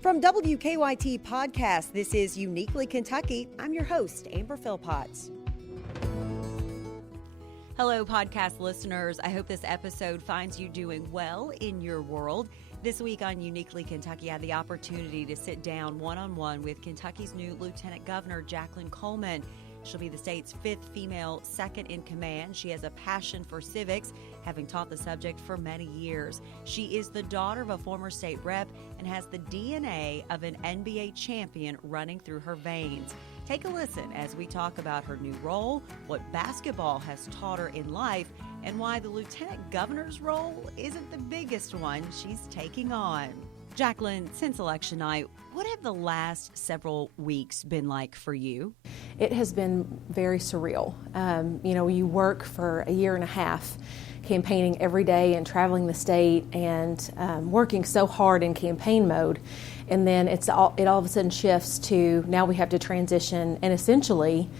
From WKYT Podcast, this is Uniquely Kentucky. I'm your host, Amber Philpott. Hello, podcast listeners. I hope this episode finds you doing well in your world. This week on Uniquely Kentucky, I had the opportunity to sit down one-on-one with Kentucky's new Lieutenant Governor, Jacqueline Coleman. She'll be the state's 5th female second in command. She has a passion for civics, having taught the subject for many years. She is the daughter of a former state rep and has the DNA of an NBA champion running through her veins. Take a listen as we talk about her new role, what basketball has taught her in life, and why the lieutenant governor's role isn't the biggest one she's taking on. Jacqueline, since election night, what have the last several weeks been like for you? It has been very surreal. You work for a year and a half campaigning every day and traveling the state and working so hard in campaign mode. And then it all of a sudden shifts to now we have to transition and essentially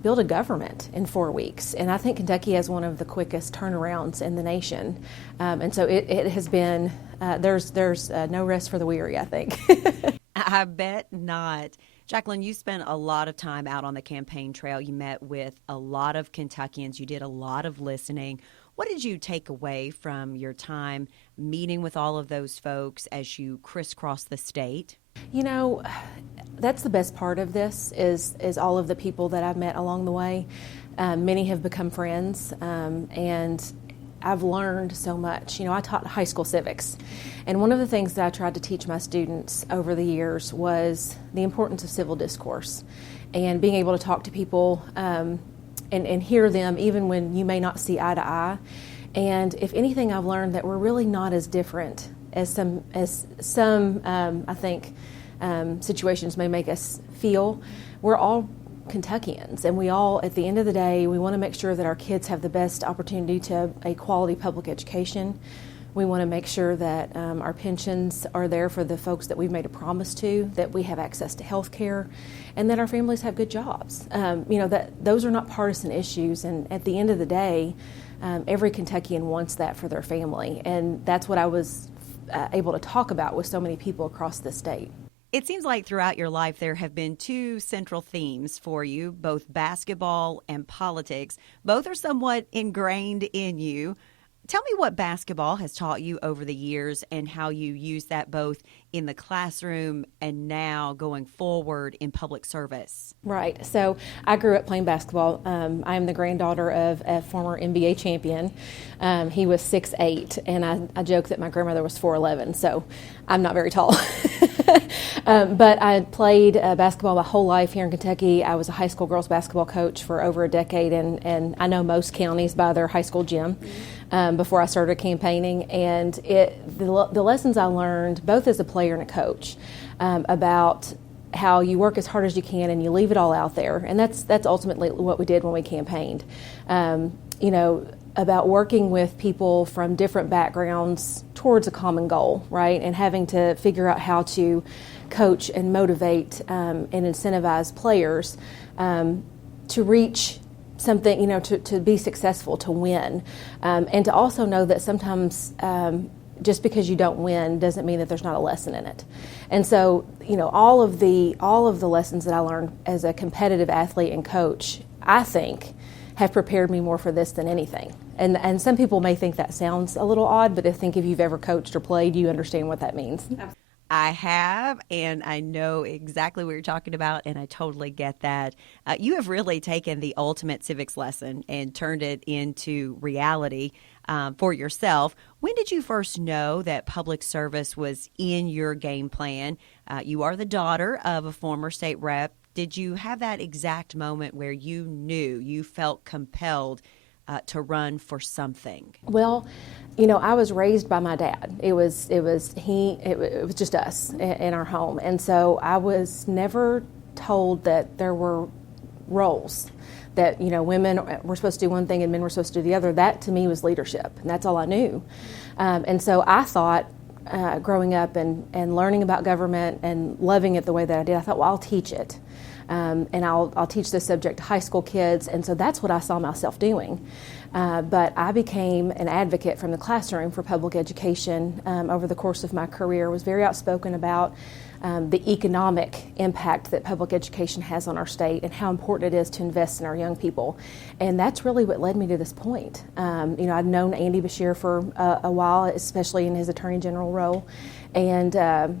build a government in 4 weeks. And I think Kentucky has one of the quickest turnarounds in the nation. And so it has been, there's no rest for the weary, I think. I bet not. Jacqueline, you spent a lot of time out on the campaign trail. You met with a lot of Kentuckians. You did a lot of listening. What did you take away from your time meeting with all of those folks as you crisscrossed the state? You know, that's the best part of this is all of the people that I've met along the way. Many have become friends, and I've learned so much. You know, I taught high school civics, and one of the things that I tried to teach my students over the years was the importance of civil discourse and being able to talk to people and hear them even when you may not see eye to eye. And if anything, I've learned that we're really not as different as some I think situations may make us feel. We're all Kentuckians, and we all, at the end of the day, we want to make sure that our kids have the best opportunity to a quality public education. We want to make sure that our pensions are there for the folks that we've made a promise to, that we have access to health care, and that our families have good jobs. That those are not partisan issues, and at the end of the day, every Kentuckian wants that for their family, and that's what I was able to talk about with so many people across the state. It seems like throughout your life there have been two central themes for you, both basketball and politics. Both are somewhat ingrained in you. Tell me what basketball has taught you over the years and how you use that both in the classroom and now going forward in public service. Right. So I grew up playing basketball. I am the granddaughter of a former NBA champion. He was 6'8", and I joke that my grandmother was 4'11", so I'm not very tall. But I played basketball my whole life here in Kentucky. I was a high school girls basketball coach for over a decade, and I know most counties by their high school gym. Before I started campaigning, and the lessons I learned, both as a player and a coach, about how you work as hard as you can and you leave it all out there, and that's ultimately what we did when we campaigned. About working with people from different backgrounds towards a common goal, right, and having to figure out how to coach and motivate and incentivize players to reach something, to be successful, to win, and to also know that sometimes just because you don't win doesn't mean that there's not a lesson in it. And so, all of the lessons that I learned as a competitive athlete and coach, I think, have prepared me more for this than anything. And some people may think that sounds a little odd, but I think if you've ever coached or played, you understand what that means. I have, and I know exactly what you're talking about, and I totally get that. You have really taken the ultimate civics lesson and turned it into reality for yourself. When did you first know that public service was in your game plan? You are the daughter of a former state rep. Did you have that exact moment where you knew, you felt compelled to run for something? Well, I was raised by my dad. It was just us in our home, and so I was never told that there were roles, that women were supposed to do one thing and men were supposed to do the other. That to me was leadership, and that's all I knew. And so I thought, growing up and learning about government and loving it the way that I did, I thought, well, I'll teach it. And I'll teach this subject to high school kids, and so that's what I saw myself doing. But I became an advocate from the classroom for public education over the course of my career, was very outspoken about the economic impact that public education has on our state and how important it is to invest in our young people. And that's really what led me to this point. I'd known Andy Beshear for a while, especially in his Attorney General role, and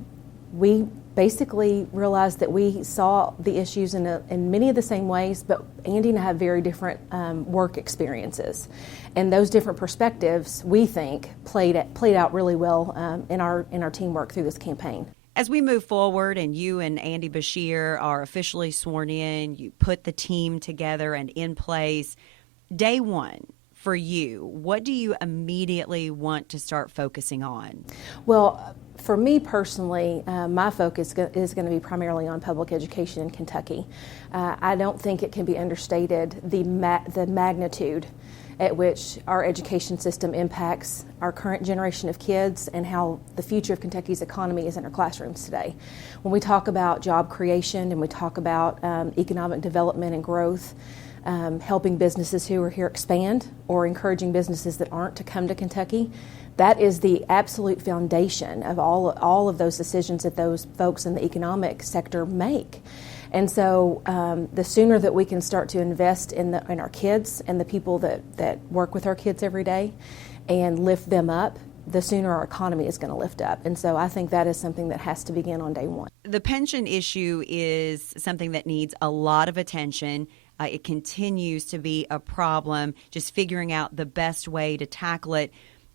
we basically realized that we saw the issues in many of the same ways, but Andy and I have very different work experiences. And those different perspectives, we think, played out really well in our teamwork through this campaign. As we move forward and you and Andy Beshear are officially sworn in, you put the team together and in place, day one for you, what do you immediately want to start focusing on? Well, for me personally, my focus is going to be primarily on public education in Kentucky. I don't think it can be understated the magnitude at which our education system impacts our current generation of kids and how the future of Kentucky's economy is in our classrooms today. When we talk about job creation and we talk about economic development and growth, helping businesses who are here expand or encouraging businesses that aren't to come to Kentucky, that is the absolute foundation of all of those decisions that those folks in the economic sector make. And so the sooner that we can start to invest in our kids and the people that work with our kids every day and lift them up, the sooner our economy is going to lift up. And so I think that is something that has to begin on day one. The pension issue is something that needs a lot of attention. It continues to be a problem, just figuring out the best way to tackle it.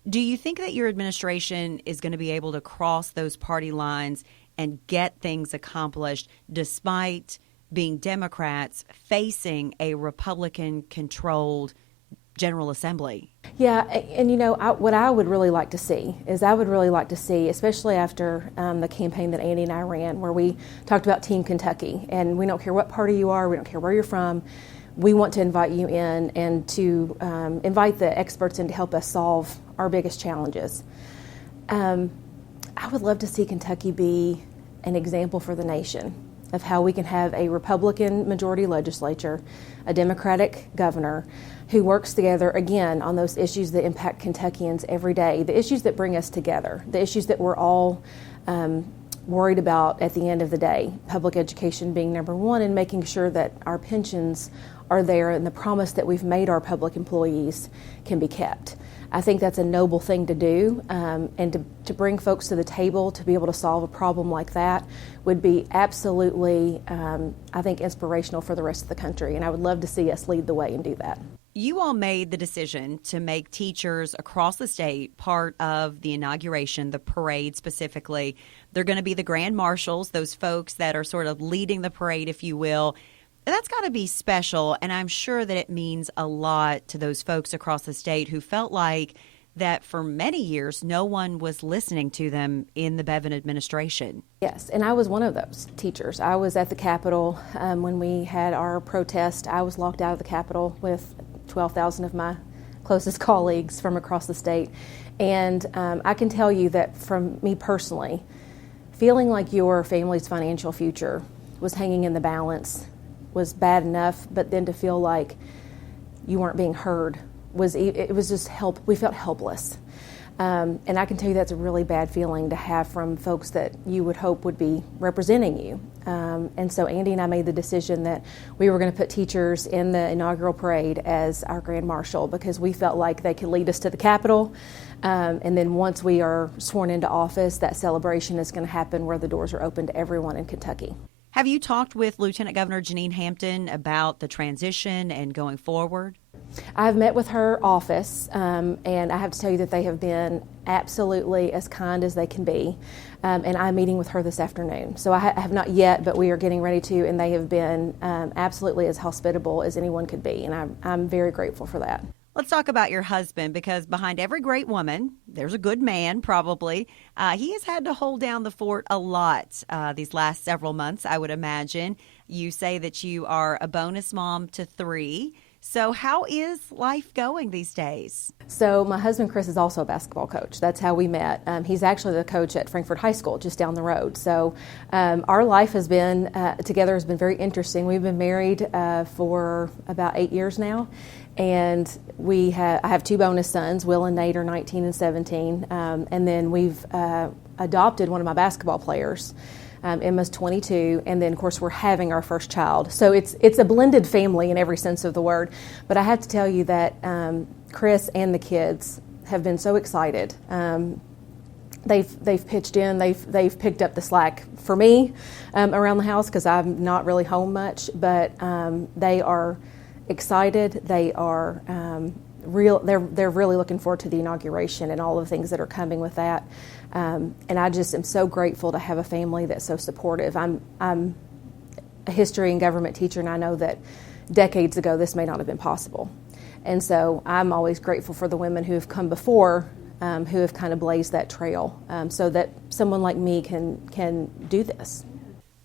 Do you think that your administration is going to be able to cross those party lines and get things accomplished despite being Democrats facing a Republican-controlled General Assembly? Yeah, and what I would really like to see is especially after the campaign that Andy and I ran, where we talked about Team Kentucky, and we don't care what party you are, we don't care where you're from, we want to invite you in and to invite the experts in to help us solve our biggest challenges. I would love to see Kentucky be an example for the nation of how we can have a Republican majority legislature, a Democratic governor who works together, again, on those issues that impact Kentuckians every day, the issues that bring us together, the issues that we're all worried about at the end of the day, public education being number one, and making sure that our pensions are there and the promise that we've made our public employees can be kept. I think that's a noble thing to do, and to bring folks to the table to be able to solve a problem like that would be absolutely, I think, inspirational for the rest of the country, and I would love to see us lead the way and do that. You all made the decision to make teachers across the state part of the inauguration, the parade specifically. They're going to be the grand marshals, those folks that are sort of leading the parade, if you will. That's got to be special, and I'm sure that it means a lot to those folks across the state who felt like that for many years no one was listening to them in the Bevin administration. Yes, and I was one of those teachers. I was at the Capitol when we had our protest. I was locked out of the Capitol with 12,000 of my closest colleagues from across the state. And I can tell you that from me personally, feeling like your family's financial future was hanging in the balance was bad enough, but then to feel like you weren't being heard it was just we felt helpless. And I can tell you that's a really bad feeling to have from folks that you would hope would be representing you. And so Andy and I made the decision that we were going to put teachers in the inaugural parade as our grand marshal because we felt like they could lead us to the Capitol. And then once we are sworn into office, that celebration is going to happen where the doors are open to everyone in Kentucky. Have you talked with Lieutenant Governor Janine Hampton about the transition and going forward? I've met with her office, and I have to tell you that they have been absolutely as kind as they can be, and I'm meeting with her this afternoon. So I have not yet, but we are getting ready to, and they have been absolutely as hospitable as anyone could be, and I'm very grateful for that. Let's talk about your husband, because behind every great woman, there's a good man, probably. He has had to hold down the fort a lot these last several months, I would imagine. You say that you are a bonus mom to 3. So how is life going these days? So my husband, Chris, is also a basketball coach. That's how we met. He's actually the coach at Frankfort High School just down the road. So our life has been together has been very interesting. We've been married for about 8 years now. And I have two bonus sons. Will and Nate are 19 and 17. And then we've adopted one of my basketball players. Emma's 22, and then of course we're having our first child. So it's a blended family in every sense of the word. But I have to tell you that Chris and the kids have been so excited. They've pitched in. They've picked up the slack for me around the house because I'm not really home much. But they are excited. They are They're really looking forward to the inauguration and all the things that are coming with that. And I just am so grateful to have a family that's so supportive. I'm a history and government teacher, and I know that decades ago this may not have been possible. And so I'm always grateful for the women who have come before, who have kind of blazed that trail, so that someone like me can do this.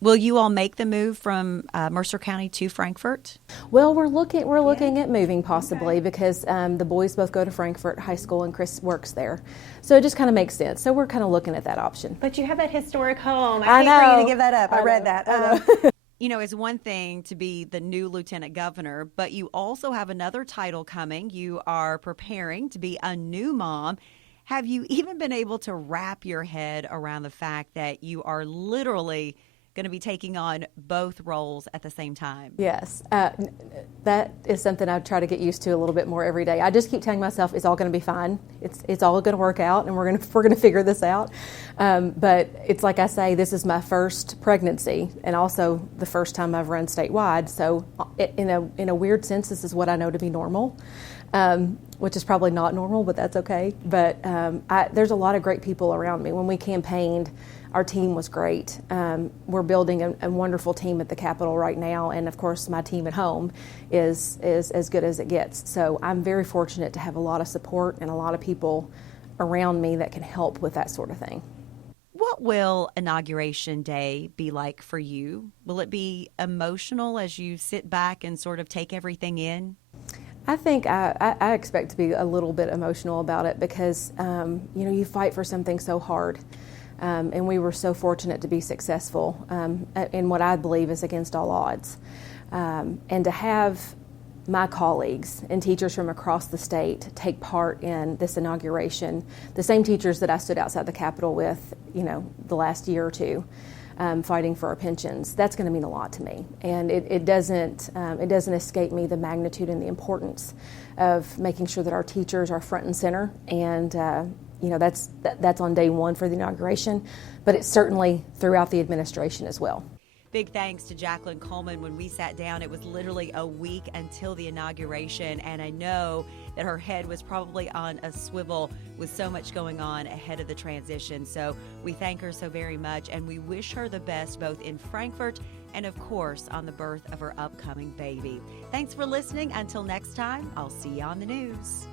Will you all make the move from Mercer County to Frankfort? Well, we're looking at moving possibly because the boys both go to Frankfort High School and Chris works there, so it just kind of makes sense. So we're kind of looking at that option. But you have that historic home. I hate for you to give that up. I read know. that. You know, it's one thing to be the new lieutenant governor, but you also have another title coming. You are preparing to be a new mom. Have you even been able to wrap your head around the fact that you are literally going to be taking on both roles at the same time? Yes, that is something I try to get used to a little bit more every day. I just keep telling myself it's all going to be fine. It's all going to work out, and we're going to figure this out. But it's like I say, this is my first pregnancy, and also the first time I've run statewide. So in a weird sense, this is what I know to be normal. Which is probably not normal, but that's okay. But there's a lot of great people around me. When we campaigned, our team was great. We're building a wonderful team at the Capitol right now, and of course my team at home is as good as it gets. So I'm very fortunate to have a lot of support and a lot of people around me that can help with that sort of thing. What will Inauguration Day be like for you? Will it be emotional as you sit back and sort of take everything in? I think I expect to be a little bit emotional about it because, you fight for something so hard. And we were so fortunate to be successful in what I believe is against all odds. And to have my colleagues and teachers from across the state take part in this inauguration, the same teachers that I stood outside the Capitol with, the last year or two, fighting for our pensions, that's going to mean a lot to me. And it doesn't escape me the magnitude and the importance of making sure that our teachers are front and center. And that's on day one for the inauguration, but it's certainly throughout the administration as well. Big thanks to Jacqueline Coleman. When we sat down, it was literally a week until the inauguration, and I know that her head was probably on a swivel with so much going on ahead of the transition. So we thank her so very much, and we wish her the best both in Frankfort and, of course, on the birth of her upcoming baby. Thanks for listening. Until next time, I'll see you on the news.